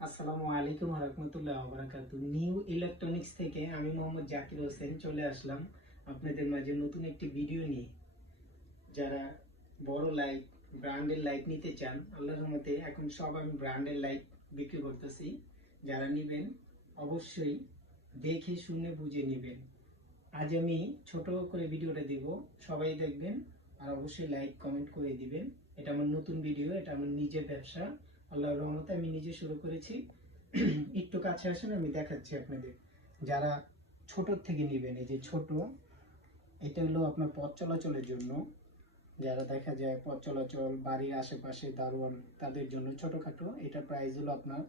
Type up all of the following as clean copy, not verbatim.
আসসালামু আলাইকুম রহমতুল্লাহ বারাকাতু। নিউ ইলেকট্রনিক্স থেকে আমি মোহাম্মদ জাকির হোসেন চলে আসলাম আপনাদের মাঝে নতুন একটি ভিডিও নিয়ে। যারা বড় লাইট, ব্র্যান্ডের লাইট নিতে চান, আল্লাহর রহমতে এখন সব আমি ব্র্যান্ডের লাইট বিক্রি করতেছি। যারা নেবেন অবশ্যই দেখে শুনে বুঝে নেবেন। আজ আমি ছোট করে ভিডিওটা দিব, সবাই দেখবেন আর অবশ্যই লাইক কমেন্ট করে দিবেন। এটা আমার নতুন ভিডিও, এটা আমার নিজের ব্যবসা। আল্লাহর রহমতে আমি নিজে শুরু করেছি। একটু কাছে আসেন, আমি দেখাচ্ছি আপনাদের। যারা ছোট থেকে নেবেন, এই যে ছোট, এটা হলো আপনার পথ চলাচলের জন্য। যারা দেখা যায় পথ চলাচল, বাড়ির আশেপাশে দারোয়ান, তাদের জন্য ছোটখাটো। এটা প্রাইস হলো আপনার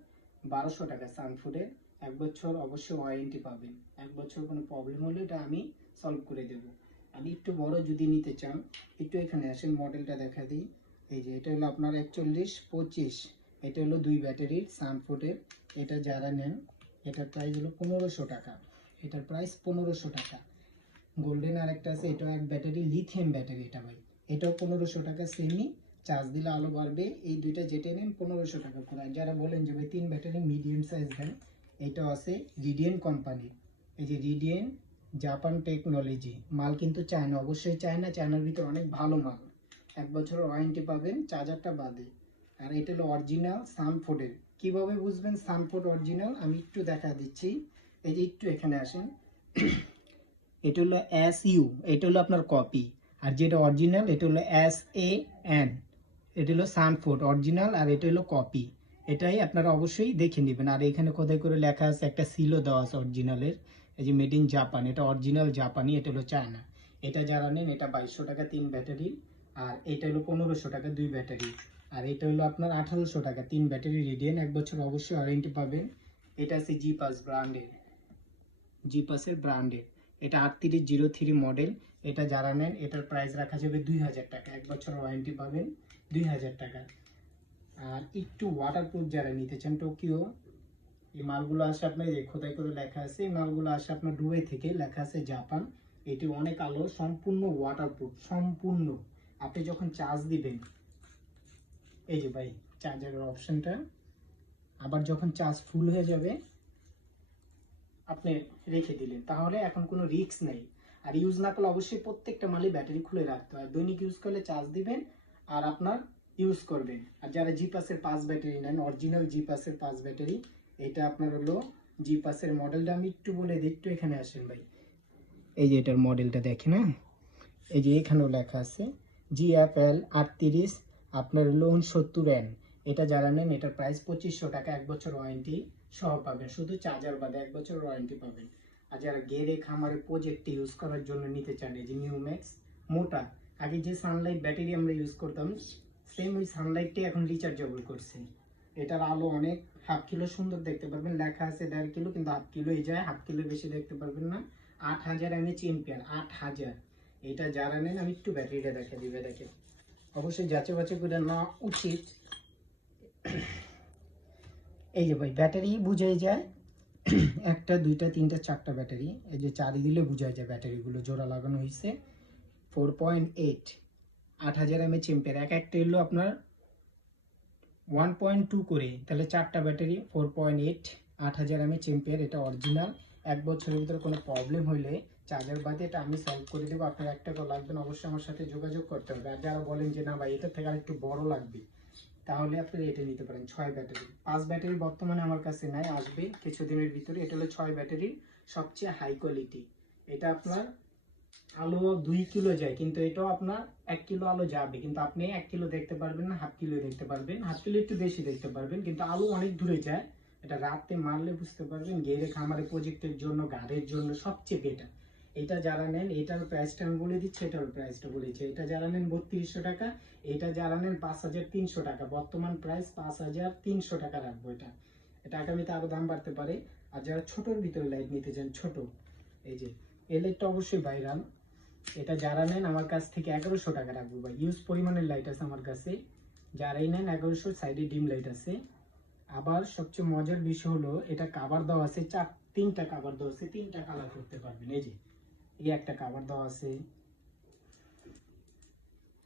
1200 টাকা সানফুডের। 1 বছর অবশ্যই ওয়ারেন্টি পাবেন। 1 বছর কোনো প্রবলেম হলে এটা আমি সলভ করে দেব। আমি একটু বড় যদি নিতে চান, একটু এখানে আসেন, মডেলটা দেখা দিই। এই যে এটা হলো আপনার 4125। এটা হলো 2 ব্যাটারির সানফুডের। এটা যারা নেন, এটার প্রাইস হলো 1500 টাকা। এটার প্রাইস 1500 টাকা। গোল্ডেন আরেকটা আছে, এটা এক ব্যাটারি, লিথিয়াম ব্যাটারি। এটা ভাই, এটাও 1500 টাকা সেমি। চার্জ দিলে আলো বাড়বে। এই দুইটা যেটা নেন 1500 টাকা করে। আর যারা বলেন যে ভাই 3 ব্যাটারি মিডিয়াম সাইজ দেন, এটাও আছে রিডিয়েন কোম্পানির। এই যে রিডিয়েন, জাপান টেকনোলজি মাল, কিন্তু চায়না, অবশ্যই চায়না। চায়নার ভিতরে অনেক ভালো মাল। 1 বছর ওয়ারেন্টি পাবেন চার্জারটা বাদে। আর এটা হলো অরিজিনাল সানফোর্ডের। কিভাবে বুঝবেন সানফোর্ড অরিজিনাল, আমি একটু দেখা দিচ্ছি। এই যে একটু এখানে আসেন, এটা হলো SU, এটা হলো আপনার কপি। আর যেটা অরিজিনাল এটা হলো SAN। এটা হলো সানফোর্ড অরিজিনাল, আর এটা হলো কপি। এটাই আপনারা অবশ্যই দেখে নেবেন। আর এখানে কোথায় করে লেখা আছে, একটা সিলও দেওয়া আছে অরিজিনালের। এই যে মেড ইন জাপান, এটা অরিজিনাল জাপানি, এটা হলো চায়না। এটা যারা নেন, এটা 2200 টাকা 3 ব্যাটারি। আর এটা হলো 1500 টাকা 2 ব্যাটারি। আর এটা হলো আপনার 1800 টাকা 3 ব্যাটারি রিডিয়ান। 1 বছর অবশ্যই ওয়ারেন্টি পাবেন। এটা আছে জিপাস ব্র্যান্ডের, জিপাসের ব্র্যান্ডের। এটা 3803 মডেল। এটা যারা নেন, এটার প্রাইস রাখা যাবে 2000 টাকা। 1 বছর ওয়ারেন্টি পাবেন 2000 টাকা। আর একটু ওয়াটারপ্রুফ যারা নিতে চান, টোকিও, এই মালগুলো আসে আপনার, খোদাই করে লেখা আছে, এই মালগুলো আসে আপনার দুবাই থেকে, লেখা আছে জাপান। এটি অনেক আলো, সম্পূর্ণ ওয়াটারপ্রুফ, সম্পূর্ণ। আপনি যখন চার্জ দিবেন, এই যে ভাই চার্জারের অপশনটা, আবার যখন চার্জ ফুল হয়ে যাবে আপনি রেখে দিলেন, তাহলে এখন কোনো রিস্ক নেই। আর ইউজ না করলে অবশ্যই প্রত্যেকটা মালে ব্যাটারি খুলে রাখতে হয়। দৈনিক ইউজ করলে চার্জ দিবেন আর আপনার ইউজ করবেন। আর যারা জি পাসের 5 ব্যাটারি নেন, অরিজিনাল জি পাসের 5 ব্যাটারি, এটা আপনার হলো জি পাসের মডেলটা আমি একটু বলে দিই। একটু এখানে আসেন ভাই, এই যে এটার মডেলটা দেখেন। হ্যাঁ, এই যে এখানেও লেখা আছে GFL 38, আপনার লোন 70N। এটা যারা নেন, এটার প্রাইস 2500 টাকা। 1 বছর ওয়ারেন্টি সহ পাবেন, শুধু চার্জার বাদে 1 বছর ওয়ারেন্টি পাবেন। আর যারা গেরে খামারে প্রজেক্টে ইউজ করার জন্য নিতে চান, এই যে নিউম্যাক্স মোটা, আগে যে সানলাইট ব্যাটারি আমরা ইউজ করতাম, সেম ওই সানলাইটটি এখন রিচার্জেবল করছে। এটার আলো অনেক, হাফ কিলো সুন্দর দেখতে পারবেন। লেখা আছে 1.5 কিলো, কিন্তু হাফ কিলো এই যায়, হাফ কিলো বেশি দেখতে পারবেন না। 8000 mAh এম্পিয়ার, 8000। এটা যারা নেন, আমি একটু ব্যাটারিটা দেখা দিবে, দেখেন। অবশ্যই যাচাই বাছাই করে নেওয়া উচিত। এই যে ভাই ব্যাটারি বুঝাই যায়, একটা দুইটা তিনটা চারটা ব্যাটারি, এই যে চারি দিলে বুঝাই যায় ব্যাটারিগুলো জোড়া লাগানো হয়েছে। 4.8, 8000 mAh এম্পিয়ার। একটা হলো আপনার 1.2 করে, তাহলে চারটা ব্যাটারি 4.8, 8000 mAh। এটা অরিজিনাল। 1 বছরের ভিতরে কোনো প্রবলেম হলে চার্জার বাদে এটা আমি সলভ করে দেবো। আপনার 1 টাকা লাগবে না, অবশ্যই আমার সাথে যোগাযোগ করতে হবে। আর যারা বলেন যে না ভাই এটার থেকে আর একটু বড় লাগবে, তাহলে আপনি এটা নিতে পারেন 6 ব্যাটারি। 5 ব্যাটারি বর্তমানে আমার কাছে নাই, আসবে কিছুদিনের ভিতরে। এটা হলো 6 ব্যাটারির সবচেয়ে হাই কোয়ালিটি। এটা আপনার আলো 2 কিলো যায়, কিন্তু এটাও আপনার 1 কিলো আলো যাবে, কিন্তু আপনি 1 কিলো দেখতে পারবেন না, হাফ কিলো দেখতে পারবেন। হাফ কিলো একটু বেশি দেখতে পারবেন, কিন্তু আলো অনেক দূরে যায়। এটা রাতে মারলে বুঝতে পারবেন। গেরে খামারে প্রজেক্টের জন্য, গাড়ির জন্য সবচেয়ে বেটার। এটা যারা নেন, এটার প্রাইসটা আমি বলে দিচ্ছি, এটার প্রাইসটা বলেছি। এটা যারা নেন 3200 টাকা, এটা যারা নেন 5300 টাকা। বর্তমান প্রাইস 5300 টাকা রাখবো। এটা এটা আগামীতে আরো দাম বাড়তে পারে। আর যারা ছোটোর ভিতরে লাইট নিতে চান, ছোট, এই যে এই লাইটটা অবশ্যই ভাইরাল। এটা যারা নেন আমার কাছ থেকে 1100 টাকা রাখবো ভাই। ইউজ পরিমাণের লাইট আছে আমার কাছে, যারাই নেন 1100। সাইডে ডিম লাইট আছে। আবার সবচেয়ে মজার বিষয় হলো, এটা কাভার দেওয়া আছে, তিনটা কাভার দেওয়া আছে, তিনটা কালার করতে পারবেন। এই যে এই একটা কাভার দেওয়া আছে,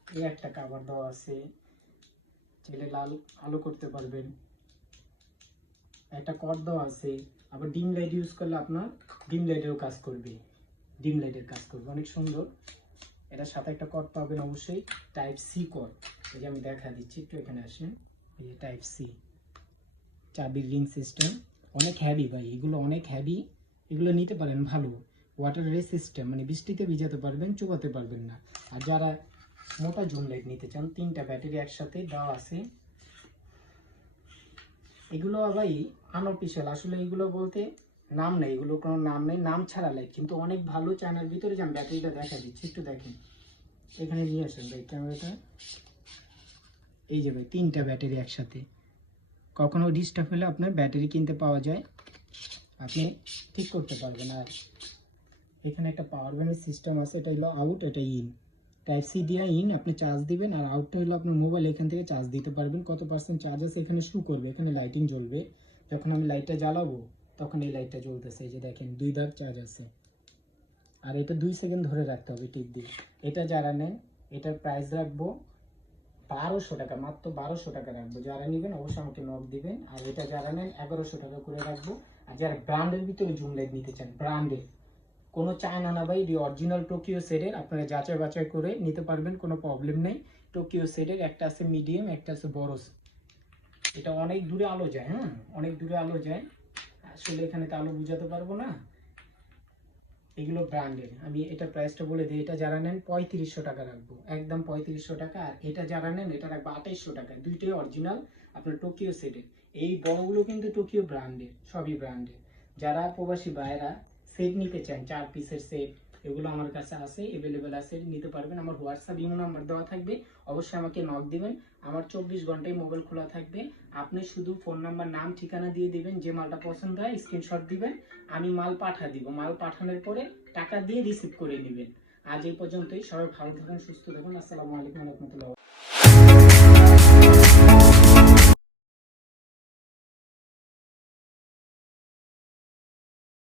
এই একটা কাভার দেওয়া আছে, চাইলে লাল আলো করতে পারবেন। একটা কর্ড দেওয়া আছে। আবার ডিম লাইট ইউজ করলে আপনার ডিম লাইটেরও কাজ করবে, ডিম লাইটের কাজ করবে, অনেক সুন্দর। এটার সাথে একটা কর্ড পাবেন অবশ্যই, টাইপ সি কর্ড। এই যে আমি দেখা দিচ্ছি, একটু এখানে আসেন, এই যে টাইপ সি, চাবির রিং সিস্টেম, অনেক হ্যাভি ভাই, এগুলো অনেক হ্যাভি। এগুলো নিতে পারেন ভালো, ওয়াটার রেসিস্টেন্ট, মানে বৃষ্টিতে ভিজাতে পারবেন, চুবাতে পারবেন না। আর যারা মোটা জুম লাইট নিতে চান, 3টা ব্যাটারি একসাথে দেওয়া আছে। এগুলো ভাই আনঅফিসিয়াল, আসলে এগুলো বলতে নাম নেই, এগুলো কোনো নাম নেই, নাম ছাড়া লাইট, কিন্তু অনেক ভালো। চায়নার ভিতরে যে আমি ব্যাটারিটা দেখা দিচ্ছি, একটু দেখেন, এখানে নিয়ে আসেন ভাই ক্যামেরাটা। এই যে ভাই 3টা ব্যাটারি একসাথে, কখনো ডিস্টার্ব হলে আপনার ব্যাটারি কিনতে পাওয়া যায়, আপনি ঠিক করতে পারবেন। আর এখানে একটা পাওয়ার ব্যাংকের সিস্টেম আছে, এটা হলো আউট, এটা ইন। টাইপ সি দিয়ে ইন আপনি চার্জ দিবেন, আর আউটটা হলো আপনার মোবাইল, এখান থেকে চার্জ দিতে পারবেন। কত পার্সেন্ট চার্জ আছে এখানে শো করবে, এখানে লাইটিং জ্বলবে। যখন আমি লাইটটা জ্বালাবো তখন এই লাইটটা জ্বলতেছে, এই যে দেখেন 2 ধাপ চার্জ আছে। আর এটা 2 সেকেন্ড ধরে রাখতে হবে টিপ দিয়ে। এটা যারা নেন, এটার প্রাইস রাখবো 1200 টাকা, মাত্র 1200 টাকা রাখবো। যারা নেবেন অবশ্যই আমাকে নক দিবেন। আর এটা যারা নেন 1100 টাকা করে রাখবো। আর যারা ব্র্যান্ডের ভিতরে জুম লাইট নিতে চান, ব্র্যান্ডের, কোনো চায়না না ভাই, এটি অরিজিনাল টোকিও সেটের, আপনারা যাচাই বাছাই করে নিতে পারবেন, কোনো প্রবলেম নেই। টোকিও সেটের একটা আছে মিডিয়াম, একটা আছে বড়। এটা অনেক দূরে আলো যায়, হ্যাঁ অনেক দূরে আলো যায়, আসলে এখানে তো আলো বুঝাতে পারবো না। এগুলো ব্র্যান্ডের, আমি এটা প্রাইসটা বলে দিই। এটা যারা নেন 3500 টাকা রাখবো, একদম 3500 টাকা। আর এটা যারা নেন এটা রাখবো 2800 টাকা, দুইটাই অরিজিনাল আপনার টোকিও সেটের। এই বড়গুলো কিন্তু টোকিও ব্র্যান্ডের, সবই ব্র্যান্ডের। যারা প্রবাসী ভাইয়েরা সেট নিতে চান, 4 পিসের সেট, এগুলো আমার কাছে আছে, অ্যাভেলেবেল আছে, নিতে পারবেন। আমার হোয়াটসঅ্যাপ ইমো নাম্বার দেওয়া থাকবে, অবশ্যই আমাকে নক দিবেন। আমার 24 ঘন্টায় মোবাইল খোলা থাকবে। আপনি শুধু ফোন নাম্বার, নাম, ঠিকানা দিয়ে দিবেন, যে মালটা পছন্দ হয় স্ক্রিনশট দিবেন, আমি মাল পাঠা দিব। মাল পাঠানোর পরে টাকা দিয়ে রিসিভ করে নেবেন। আজ এই পর্যন্তই, সবাই ভালো থাকুন, সুস্থ থাকুন। আসসালামু আলাইকুম ওয়া রাহমাতুল্লাহ।